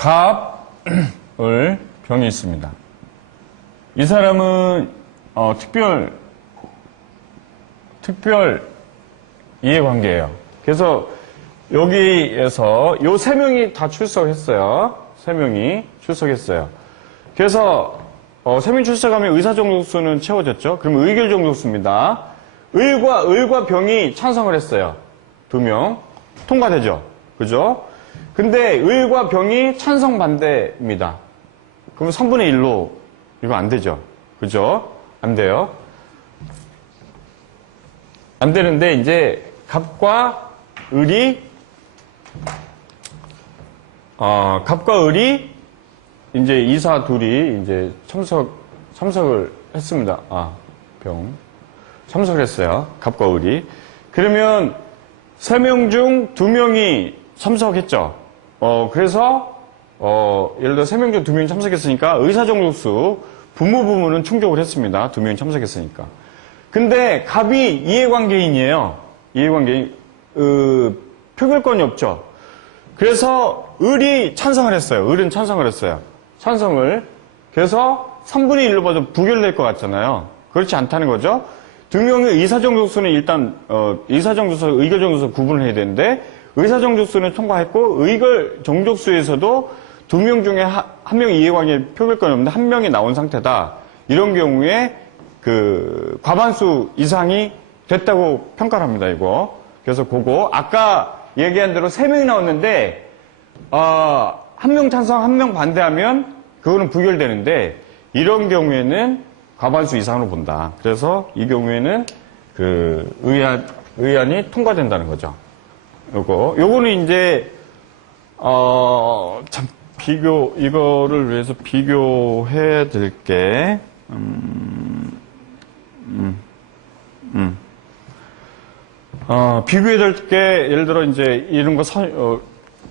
갑을 병이 있습니다. 이 사람은 특별 이해관계예요. 그래서 여기에서 요 세 명이 다 출석했어요. 세 명이 출석했어요. 그래서 세 명 출석하면 의사정족수는 채워졌죠. 그러면 의결정족수입니다. 을과 병이 찬성을 했어요. 두 명 통과되죠. 그죠? 근데 을과 병이 찬성 반대입니다. 그러면 3분의 1로 이거 안 되죠. 그죠? 안 돼요. 안 되는데 이제 갑과 을이 이제 이사 둘이 이제 참석을 했습니다. 참석을 했어요. 갑과 을이. 그러면 3명 중 2명이 참석했죠. 그래서 예를 들어 3명 중 2명이 참석했으니까 의사정족수 분모 부분은 충족을 했습니다. 2명이 참석했으니까. 근데 갑이 이해관계인이에요. 이해관계인. 표결권이 없죠. 그래서 을이 찬성을 했어요. 을은 찬성을 했어요. 찬성을. 그래서 3분의 1로 봐도 부결될 것 같잖아요. 그렇지 않다는 거죠. 두 명의 의사정족수는 일단 의사정족수, 의결정족수 구분을 해야 되는데 의사정족수는 통과했고 의결정족수에서도 2명 중에 한 명이 이해관계 표결권이 없는데 한 명이 나온 상태다. 이런 경우에 과반수 이상이 됐다고 평가를 합니다. 이거. 그래서 그거 아까 얘기한 대로 3명이 나왔는데 한 명 찬성, 한 명 반대하면 그거는 부결되는데 이런 경우에는 과반수 이상으로 본다. 그래서 이 경우에는 의안이 통과된다는 거죠. 요거는 이제 참 이거를 위해서 비교해 드릴게. 비교해 될 게 예를 들어 이제 이런 거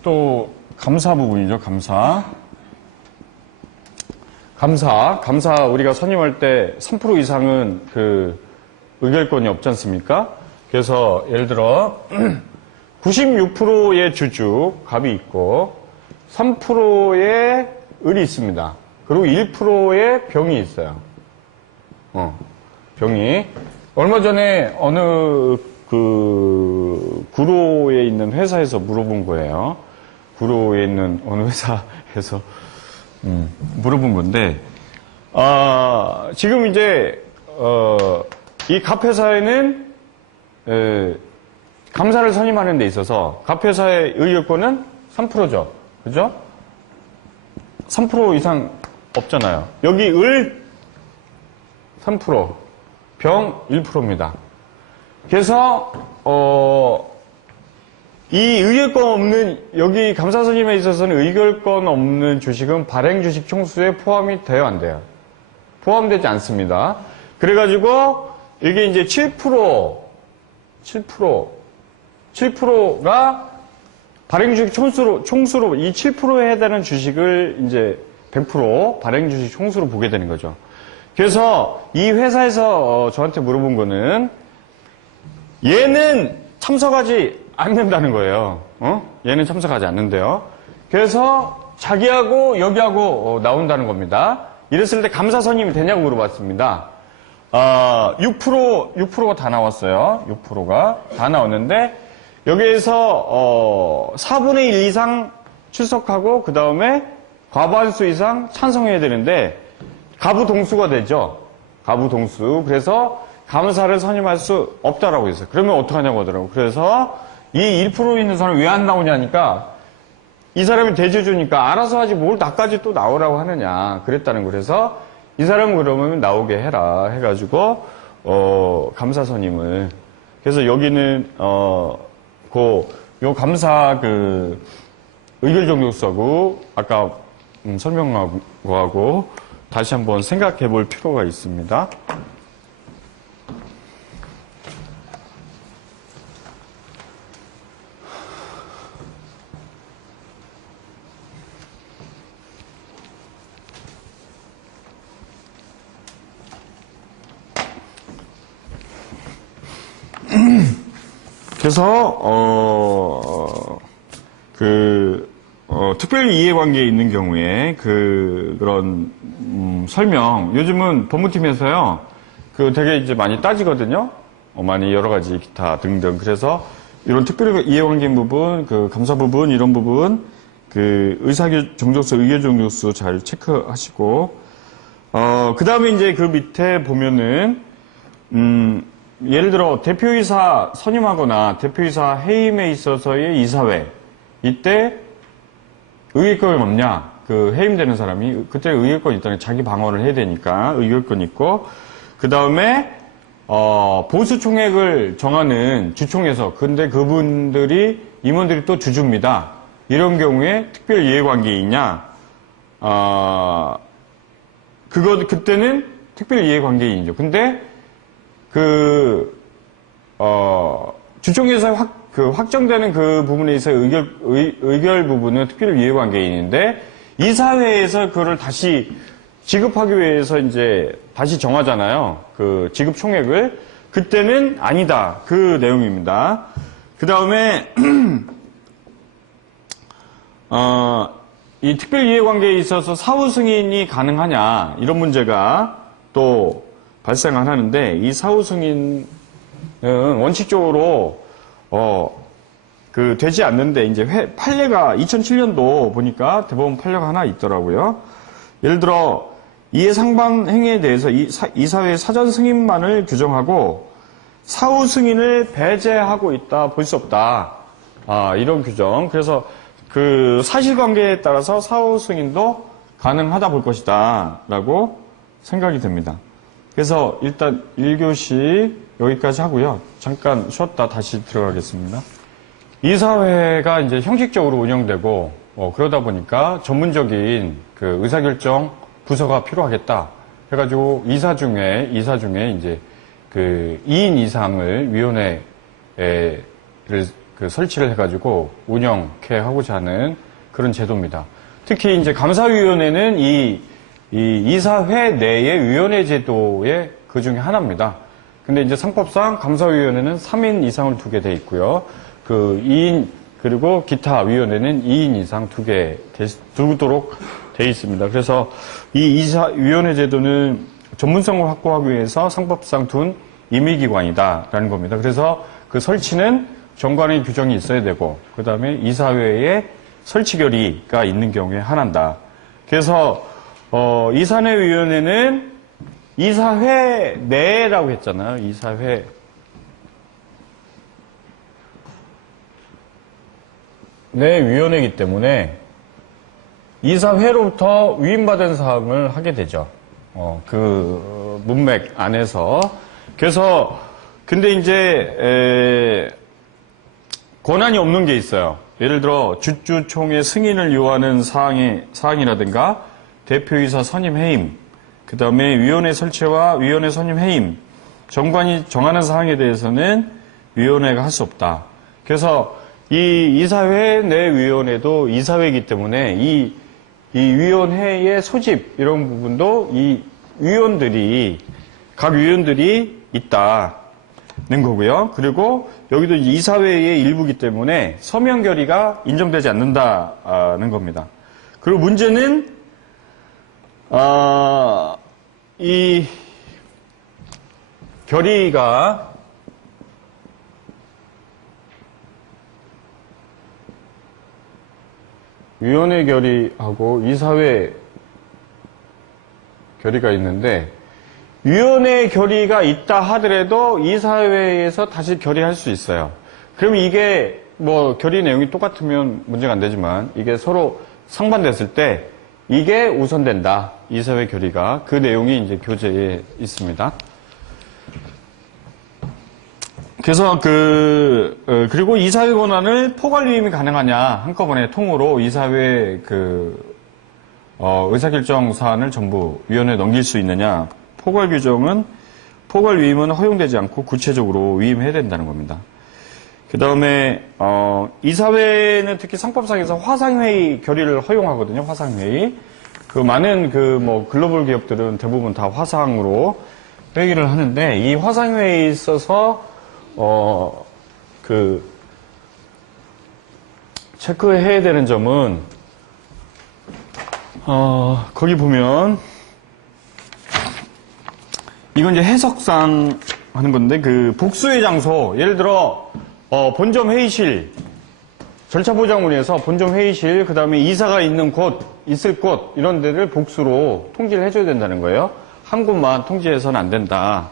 또 감사 부분이죠. 감사 우리가 선임할 때 3% 이상은 의결권이 없지 않습니까? 그래서 예를 들어 96%의 주주 갑이 있고 3%의 을이 있습니다. 그리고 1%의 병이 있어요. 병이 얼마 전에 어느 구로에 있는 회사에서 물어본 거예요. 구로에 있는 어느 회사에서 물어본 건데, 지금 이제, 이 갑회사에는, 감사를 선임하는 데 있어서, 갑회사의 의결권은 3%죠. 그죠? 3% 이상 없잖아요. 여기 을 3%, 병 1%입니다. 그래서, 이 의결권 없는, 여기 감사 선임에 있어서는 의결권 없는 주식은 발행 주식 총수에 포함이 돼요, 안 돼요? 포함되지 않습니다. 그래가지고, 이게 이제 7%가 발행 주식 총수로, 이 7%에 해당하는 주식을 이제 100% 발행 주식 총수로 보게 되는 거죠. 그래서 이 회사에서 저한테 물어본 거는, 얘는 참석하지 않는다는 거예요. 얘는 참석하지 않는데요. 그래서 자기하고 여기하고 나온다는 겁니다. 이랬을 때 감사 선임이 되냐고 물어봤습니다. 6%가 다 나왔어요. 6%가 다 나왔는데 여기에서 4분의 1 이상 출석하고 그 다음에 과반수 이상 찬성해야 되는데 가부동수가 되죠. 가부동수. 그래서 감사를 선임할 수 없다라고 했어요. 그러면 어떡하냐고 하더라고요. 그래서 이 1% 있는 사람이 왜 안 나오냐니까 이 사람이 대주주니까 알아서 하지 뭘 나까지 또 나오라고 하느냐 그랬다는 거. 그래서 이 사람은 그러면 나오게 해라 해가지고 감사 선임을. 그래서 여기는 요 감사 의결정족수하고 아까 설명하고 하고 다시 한번 생각해 볼 필요가 있습니다. 그래서 특별 이해관계에 있는 경우에 그런 설명 요즘은 법무팀에서요 되게 이제 많이 따지거든요. 많이 여러 가지 기타 등등. 그래서 이런 특별 이해관계 부분, 감사 부분 이런 부분 의사정족수, 의결정족수 잘 체크하시고 그 다음에 이제 그 밑에 보면은 예를 들어 대표이사 선임하거나 대표이사 해임에 있어서의 이사회 이때 의결권이 없냐? 해임되는 사람이 그때 의결권이 있다는 자기 방어를 해야 되니까 의결권이 있고 그 다음에 보수 총액을 정하는 주총에서 근데 그분들이 임원들이 또 주주입니다. 이런 경우에 특별 이해관계에 있냐? 그때는 특별 이해관계인이죠. 근데 주총에서 확정되는 그 부분에 있어 의결 부분은 특별 이해관계인인데 이사회에서 그거를 다시 지급하기 위해서 이제 다시 정하잖아요. 지급 총액을. 그때는 아니다. 그 내용입니다. 그 다음에, 이 특별 이해관계에 있어서 사후 승인이 가능하냐, 이런 문제가 또 발생하는데, 이 사후 승인은 원칙적으로, 되지 않는데, 이제 판례가 2007년도 보니까 대법원 판례가 하나 있더라고요. 예를 들어, 이해 상반 행위에 대해서 이사회의 사전 승인만을 규정하고 사후 승인을 배제하고 있다, 볼 수 없다. 이런 규정. 그래서 사실관계에 따라서 사후 승인도 가능하다 볼 것이다. 라고 생각이 됩니다. 그래서 일단 1교시 여기까지 하고요. 잠깐 쉬었다 다시 들어가겠습니다. 이사회가 이제 형식적으로 운영되고, 그러다 보니까 전문적인 의사결정 부서가 필요하겠다. 해가지고 이사 중에 이제 2인 이상을 위원회를 설치를 해가지고 운영케 하고자 하는 그런 제도입니다. 특히 이제 감사위원회는 이 이사회 내의 위원회 제도의 그 중에 하나입니다. 근데 이제 상법상 감사위원회는 3인 이상을 두게 돼 있고요. 2인 그리고 기타 위원회는 2인 이상 두도록 돼 있습니다. 그래서 이 위원회 제도는 전문성을 확보하기 위해서 상법상 둔 임의기관이다라는 겁니다. 그래서 그 설치는 정관의 규정이 있어야 되고, 그 다음에 이사회에 설치 결의가 있는 경우에 한한다. 그래서 이사내위원회는 이사회 내라고 했잖아요. 이사회 내 위원회이기 때문에 이사회로부터 위임받은 사항을 하게 되죠. 문맥 안에서. 그래서, 근데 이제, 권한이 없는 게 있어요. 예를 들어, 주주총회 승인을 요하는 사항이라든가, 대표이사 선임 해임, 그 다음에 위원회 설치와 위원회 선임 해임, 정관이 정하는 사항에 대해서는 위원회가 할 수 없다. 그래서, 이 이사회 내 위원회도 이사회이기 때문에 이 위원회의 소집 이런 부분도 각 위원들이 있다는 거고요. 그리고 여기도 이사회의 일부이기 때문에 서명 결의가 인정되지 않는다는 겁니다. 그리고 문제는 이 결의가 위원회 결의하고 이사회 결의가 있는데 위원회 결의가 있다 하더라도 이사회에서 다시 결의할 수 있어요. 그럼 이게 결의 내용이 똑같으면 문제가 안 되지만 이게 서로 상반됐을 때 이게 우선된다. 이사회 결의가. 그 내용이 이제 교재에 있습니다. 그래서 그리고 이사회 권한을 포괄위임이 가능하냐, 한꺼번에 통으로 이사회 의사결정 사안을 전부 위원회에 넘길 수 있느냐, 포괄위임은 허용되지 않고 구체적으로 위임해야 된다는 겁니다. 그 다음에, 이사회는 특히 상법상에서 화상회의 결의를 허용하거든요, 화상회의. 많은 글로벌 기업들은 대부분 다 화상으로 회의를 하는데, 이 화상회의에 있어서 체크해야 되는 점은, 거기 보면, 이건 이제 해석상 하는 건데, 그, 복수의 장소, 예를 들어, 본점 회의실, 절차보장문에서 본점 회의실, 그 다음에 이사가 있는 곳, 있을 곳, 이런 데를 복수로 통지를 해줘야 된다는 거예요. 한 곳만 통지해서는 안 된다.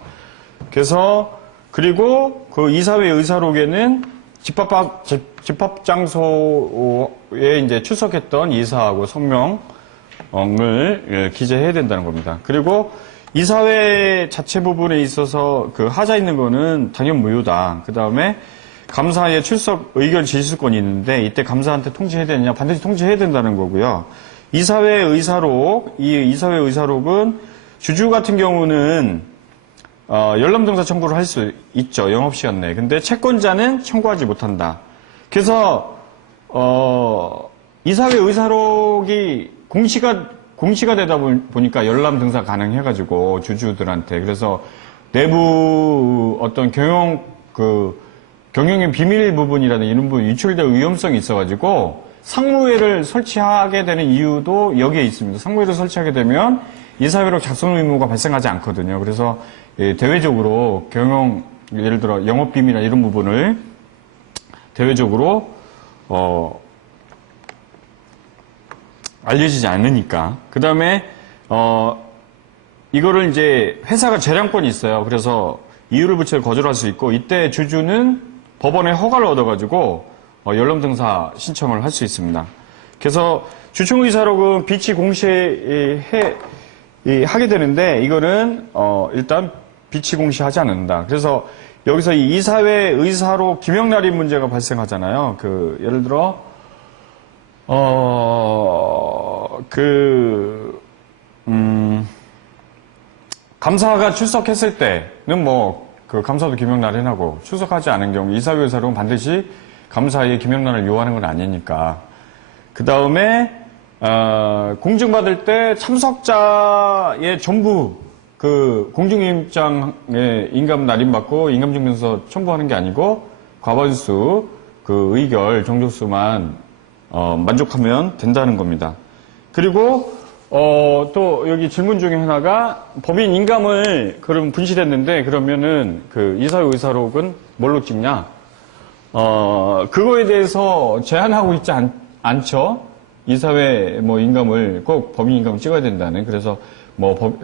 그래서, 그리고 그 이사회 의사록에는 집합 장소에 이제 출석했던 이사하고 성명을 기재해야 된다는 겁니다. 그리고 이사회 자체 부분에 있어서 그 하자 있는 거는 당연 무효다. 그 다음에 감사의 출석 의결 지시권이 있는데 이때 감사한테 통지해야 되느냐? 반드시 통지해야 된다는 거고요. 이사회 의사록, 이 이사회 의사록은 주주 같은 경우는 열람등사 청구를 할 수 있죠. 영업시간 내에. 근데 채권자는 청구하지 못한다. 그래서 이사회 의사록이 공시가 되다 보니까 열람등사 가능해가지고 주주들한테. 그래서 내부 어떤 경영의 비밀 부분이라든 이런 부분 유출될 위험성이 있어가지고 상무회를 설치하게 되는 이유도 여기에 있습니다. 상무회를 설치하게 되면 이사회록 작성 의무가 발생하지 않거든요. 그래서 대외적으로 예를 들어 영업 비밀이나 이런 부분을 대외적으로 알려지지 않으니까. 그 다음에 이거를 이제 회사가 재량권이 있어요. 그래서 이유를 붙여 거절할 수 있고 이때 주주는 법원의 허가를 얻어가지고 열람등사 신청을 할 수 있습니다. 그래서 주총의사록은 비치 공시하게 되는데 이거는 일단 비치 공시하지 않는다. 그래서 여기서 이 이사회 의사록 기명날인 문제가 발생하잖아요. 예를 들어 감사가 출석했을 때는 감사도 기명날인하고 출석하지 않은 경우 이사회 의사록은 반드시 감사의 기명날을 요하는 건 아니니까. 그 다음에 공증받을 때 참석자의 전부 공중임장에 인감 날인받고 인감증명서 첨부하는 게 아니고 과반수 의결 정족수만 만족하면 된다는 겁니다. 그리고 또 여기 질문 중에 하나가 법인 인감을 그럼 분실했는데 그러면은 이사회 의사록은 뭘로 찍냐? 그거에 대해서 제한하고 있지 않죠. 이사회 인감을 꼭 법인 인감을 찍어야 된다는. 그래서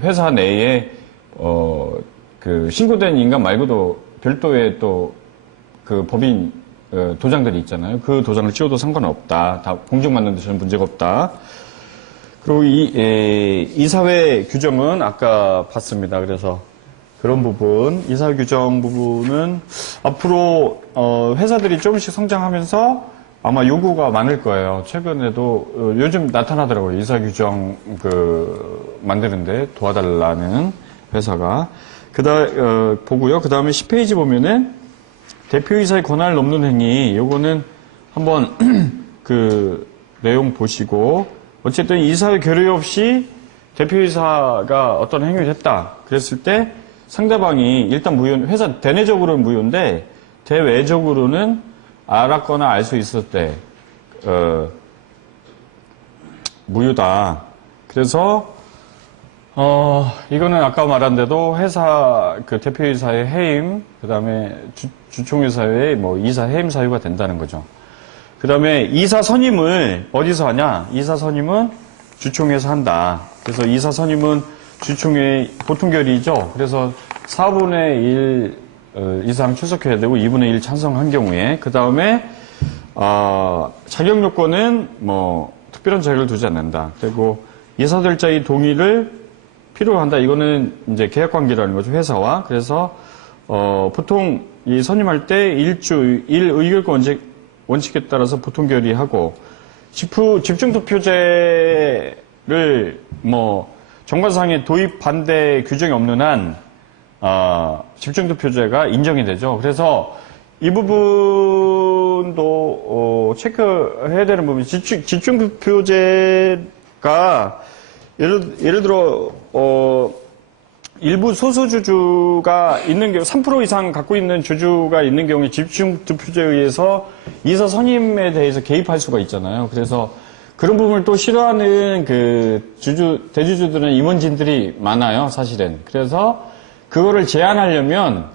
회사 내에 신고된 인감 말고도 별도의 또 법인 도장들이 있잖아요. 그 도장을 찍어도 상관없다. 다 공증받는 데서는 문제가 없다. 그리고 이사회 규정은 아까 봤습니다. 그래서 그런 부분, 이사회 규정 부분은 앞으로 회사들이 조금씩 성장하면서 아마 요구가 많을 거예요. 최근에도 요즘 나타나더라고요. 이사회 규정 만드는데 도와달라는 회사가. 보고요. 그 다음에 10페이지 보면은 대표이사의 권한을 넘는 행위, 요거는 한번 내용 보시고, 어쨌든 이사회 결의 없이 대표이사가 어떤 행위를 했다. 그랬을 때 상대방이 일단 회사 대내적으로는 무효인데, 대외적으로는 알았거나 알 수 있을 때, 무효다. 그래서, 이거는 아까 말한 대로 회사, 대표이사의 해임, 그 다음에 주총회사의 이사 해임 사유가 된다는 거죠. 그 다음에 이사 선임을 어디서 하냐? 이사 선임은 주총에서 한다. 그래서 이사 선임은 주총의 보통 결의죠. 그래서 4분의 1 이상 출석해야 되고 2분의 1 찬성한 경우에. 그 다음에, 자격 요건은 특별한 자격을 두지 않는다. 그리고 이사들자의 동의를 필요로 한다. 이거는 이제 계약 관계라는 거죠. 회사와. 그래서, 보통 이 선임할 때 1의결권 원칙에 따라서 보통 결의하고, 집중투표제를 정관상에 도입 반대 규정이 없는 한, 집중투표제가 인정이 되죠. 그래서 이 부분도, 체크해야 되는 부분이 집중투표제가 예를 들어, 일부 소수주주가 있는 경우, 3% 이상 갖고 있는 주주가 있는 경우에 집중투표제에 의해서 이사 선임에 대해서 개입할 수가 있잖아요. 그래서 그런 부분을 또 싫어하는 그 대주주들은 임원진들이 많아요, 사실은. 그래서 그거를 제한하려면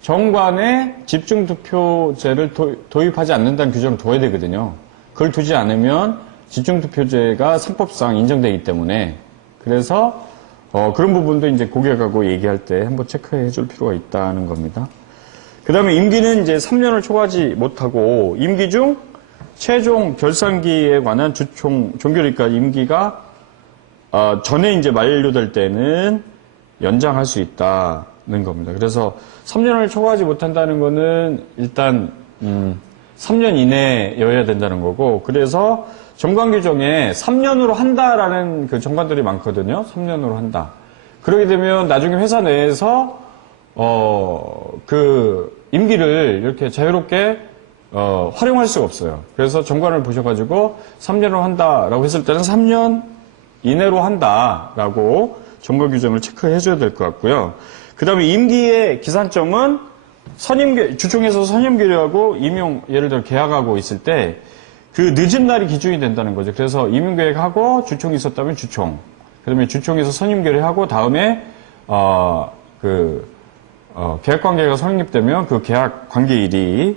정관에 집중투표제를 도입하지 않는다는 규정을 둬야 되거든요. 그걸 두지 않으면 집중투표제가 선법상 인정되기 때문에. 그래서 그런 부분도 이제 고객하고 얘기할 때 한번 체크해 줄 필요가 있다는 겁니다. 그 다음에 임기는 이제 3년을 초과하지 못하고 임기 중 최종 결산기에 관한 주총 종결일까지 임기가 전에 이제 만료될 때는 연장할 수 있다는 겁니다. 그래서 3년을 초과하지 못한다는 거는 일단 3년 이내여야 된다는 거고, 그래서 정관 규정에 3년으로 한다라는 그 정관들이 많거든요. 3년으로 한다. 그러게 되면 나중에 회사 내에서 그 임기를 이렇게 자유롭게 활용할 수가 없어요. 그래서 정관을 보셔가지고 3년으로 한다라고 했을 때는 3년 이내로 한다라고 정관 규정을 체크해 줘야 될 것 같고요. 그 다음에 임기의 기산점은 주총에서 선임 계류하고 임용, 예를 들어 계약하고 있을 때 그 늦은 날이 기준이 된다는 거죠. 그래서 임용 계획하고 주총이 있었다면 주총, 그 다음에 주총에서 선임 계류하고 다음에 계약 관계가 성립되면 그 계약 관계일이,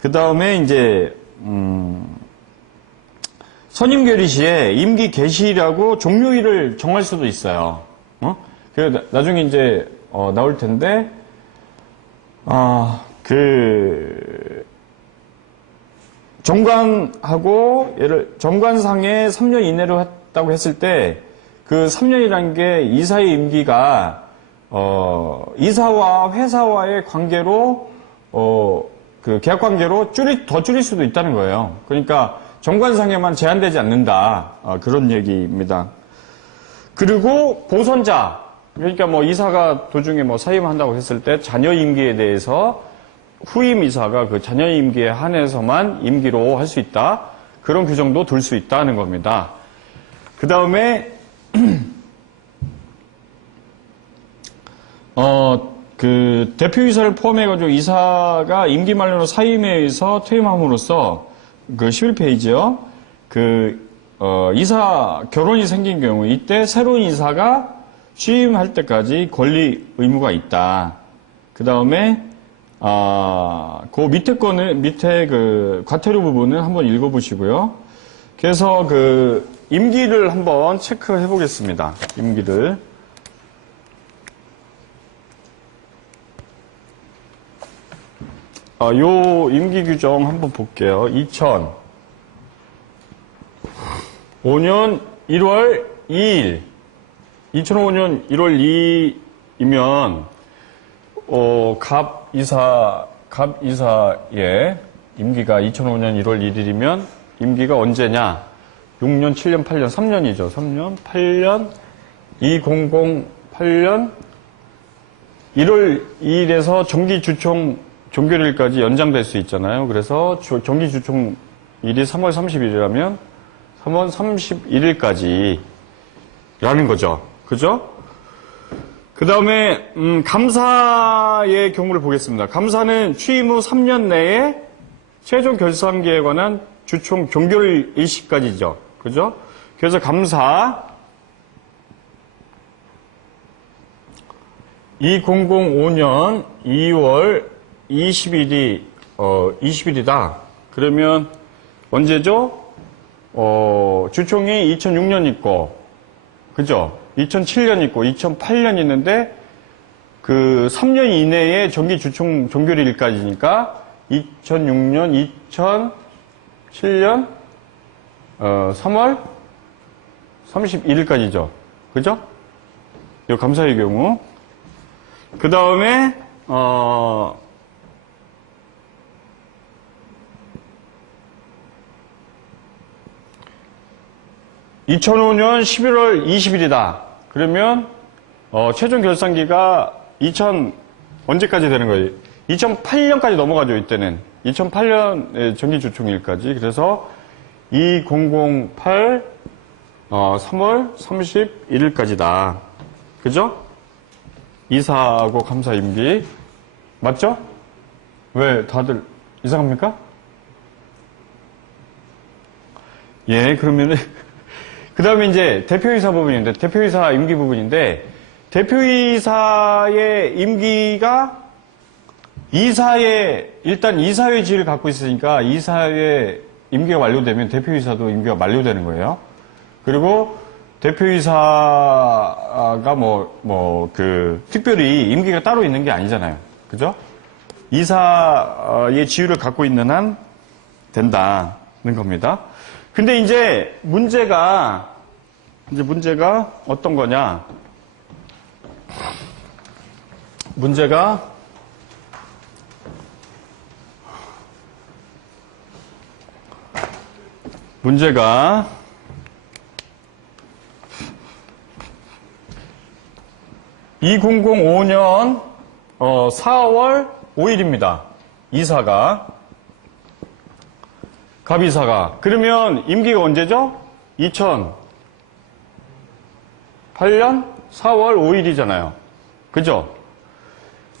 그 다음에 이제 선임 계류 시에 임기 개시일하고 종료일을 정할 수도 있어요. 그 나중에 이제 나올 텐데 정관하고 정관상에 3년 이내로 했다고 했을 때 그 3년이라는 게 이사의 임기가 이사와 회사와의 관계로 그 계약 관계로 더 줄일 수도 있다는 거예요. 그러니까 정관상에만 제한되지 않는다, 그런 얘기입니다. 그리고 보선자, 그러니까 뭐 이사가 도중에 뭐 사임한다고 했을 때 자녀 임기에 대해서 후임 이사가 그 자녀 임기에 한해서만 임기로 할 수 있다, 그런 규정도 둘 수 있다는 겁니다. 그 다음에 그 대표이사를 포함해가지고 이사가 임기 만료로 사임에 의해서 퇴임함으로써 그 11페이지요. 이사 결혼이 생긴 경우 이때 새로운 이사가 취임할 때까지 권리 의무가 있다. 그 다음에 그 밑에 그 과태료 부분은 한번 읽어보시고요. 그래서 그 임기를 한번 체크해 보겠습니다. 임기를. 요 임기 규정 한번 볼게요. 2005년 1월 2일. 2005년 1월 2일이면, 갑이사의 임기가 2005년 1월 1일이면, 임기가 언제냐? 6년, 7년, 8년, 3년이죠. 3년, 8년, 2008년 1월 2일에서 정기주총 종결일까지 연장될 수 있잖아요. 그래서 정기주총일이 3월 30일이라면 3월 31일까지 라는 거죠. 그죠? 그 다음에, 감사의 경우를 보겠습니다. 감사는 취임 후 3년 내에 최종 결산기에 관한 주총 종결 일시까지죠. 그죠? 그래서 감사, 2005년 2월 20일이다. 그러면 언제죠? 주총이 2006년 있고, 그죠? 2007년 있고, 2008년 있는데, 그 3년 이내에 정기 주총 종결일까지니까, 2006년, 2007년, 3월 31일까지죠. 그죠? 이 감사의 경우. 그 다음에, 2005년 11월 20일이다. 그러면 최종 결산기가 언제까지 되는 거예요? 2008년까지 넘어가죠. 이때는 2008년 정기주총일까지. 그래서 2008 3월 31일까지다. 그죠? 이사하고 감사 임기 맞죠? 왜 다들 이상합니까? 예, 그러면은, 그 다음에 이제 대표이사 부분인데, 대표이사 임기 부분인데, 대표이사의 임기가 일단 이사회 지위를 갖고 있으니까 이사회 임기가 완료되면 대표이사도 임기가 만료되는 거예요. 그리고 대표이사가 특별히 임기가 따로 있는 게 아니잖아요. 그죠? 이사의 지위를 갖고 있는 한 된다는 겁니다. 근데 이제 문제가 어떤 거냐? 문제가 문제가 2005년 4월 5일입니다. 이사가 갑이사가. 그러면 임기가 언제죠? 2008년 4월 5일이잖아요. 그죠?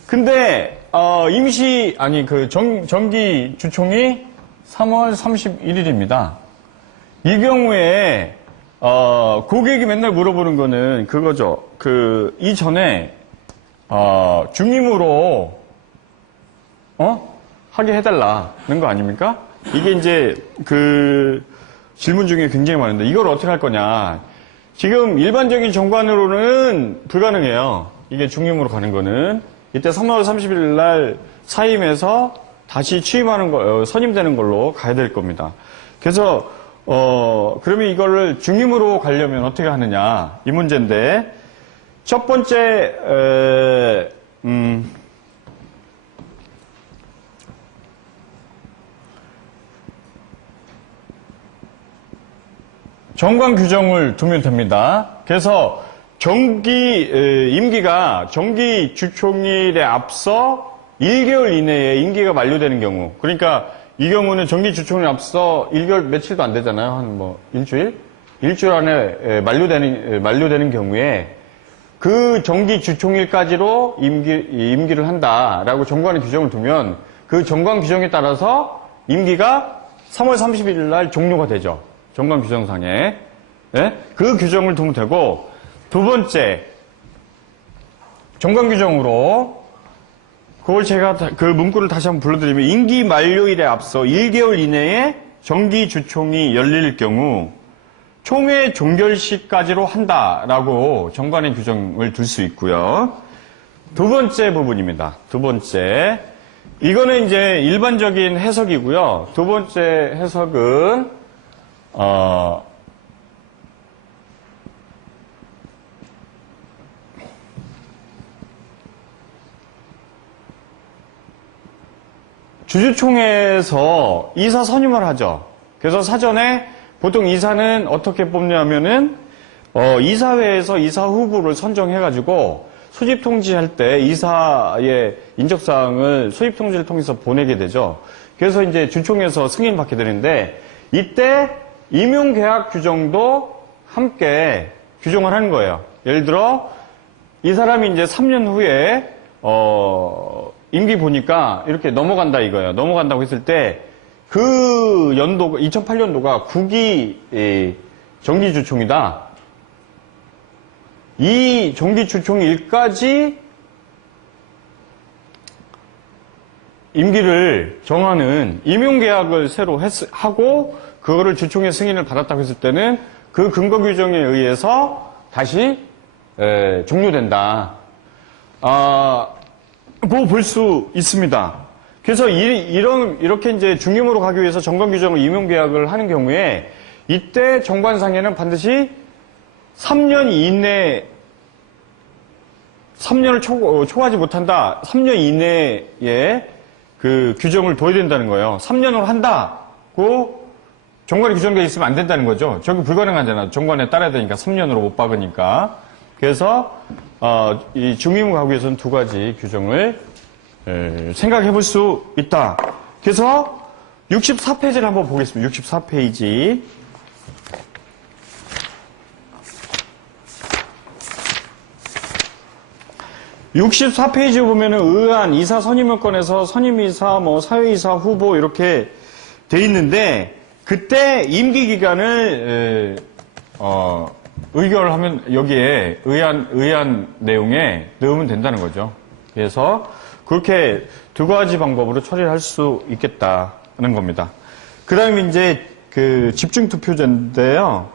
근데 정기 주총이 3월 31일입니다. 이 경우에 고객이 맨날 물어보는 거는 그거죠. 이전에 중임으로 하게 해달라는 거 아닙니까? 이게 이제 질문 중에 굉장히 많은데 이걸 어떻게 할 거냐? 지금 일반적인 정관으로는 불가능해요. 이게 중임으로 가는 거는 이때 3월 30일 날 사임해서 다시 선임되는 걸로 가야 될 겁니다. 그래서 그러면 이거를 중임으로 가려면 어떻게 하느냐 이 문제인데 첫 번째 정관 규정을 두면 됩니다. 그래서 임기가 정기 주총일에 앞서 1개월 이내에 임기가 만료되는 경우, 그러니까 이 경우는 정기 주총일에 앞서 1개월 며칠도 안 되잖아요. 한 일주일? 일주일 안에 만료되는 경우에 그 정기 주총일까지로 임기를 한다라고 정관의 규정을 두면 그 정관 규정에 따라서 임기가 3월 31일 날 종료가 되죠. 정관 규정상에. 네? 그 규정을 두면 되고, 두 번째, 정관 규정으로, 그걸 제가 그 문구를 다시 한번 불러드리면, 임기 만료일에 앞서 1개월 이내에 정기 주총이 열릴 경우, 총회 종결식까지로 한다라고 정관의 규정을 둘 수 있고요. 두 번째 부분입니다. 두 번째. 이거는 이제 일반적인 해석이고요. 두 번째 해석은, 주주총회에서 이사 선임을 하죠. 그래서 사전에 보통 이사는 어떻게 뽑냐면은, 이사회에서 이사 후보를 선정해가지고 소집 통지할 때 이사의 인적사항을 소집 통지를 통해서 보내게 되죠. 그래서 이제 주총에서 승인받게 되는데, 이때 임용계약 규정도 함께 규정을 하는 거예요. 예를 들어, 이 사람이 이제 3년 후에, 임기 보니까 이렇게 넘어간다 이거예요. 넘어간다고 했을 때, 그 연도가, 2008년도가 9기 정기주총이다. 이 정기주총일까지 임기를 정하는 임용계약을 새로 하고, 그거를 주총의 승인을 받았다고 했을 때는 그 근거 규정에 의해서 다시 종료된다. 볼 수 있습니다. 그래서 이렇게 이제 중임으로 가기 위해서 정관 규정을 임용계약을 하는 경우에 이때 정관상에는 반드시 3년을 초과하지 못한다. 3년 이내에 그 규정을 둬야 된다는 거예요. 3년으로 한다고 정관에 규정되어 있으면 안 된다는 거죠. 저기 불가능하잖아. 정관에 따라야 되니까 3년으로 못 박으니까. 그래서 이 중임으로 가기 위해서는 두 가지 규정을 생각해 볼 수 있다. 그래서 64페이지를 한번 보겠습니다. 64페이지. 64페이지 보면은 의안, 이사 선임을권에서 선임이사, 사회이사 후보 이렇게 돼 있는데 그때 임기 기간을 의결을 하면 여기에 의안 내용에 넣으면 된다는 거죠. 그래서 그렇게 두 가지 방법으로 처리를 할 수 있겠다는 겁니다. 그 다음에 이제 그 집중투표제인데요.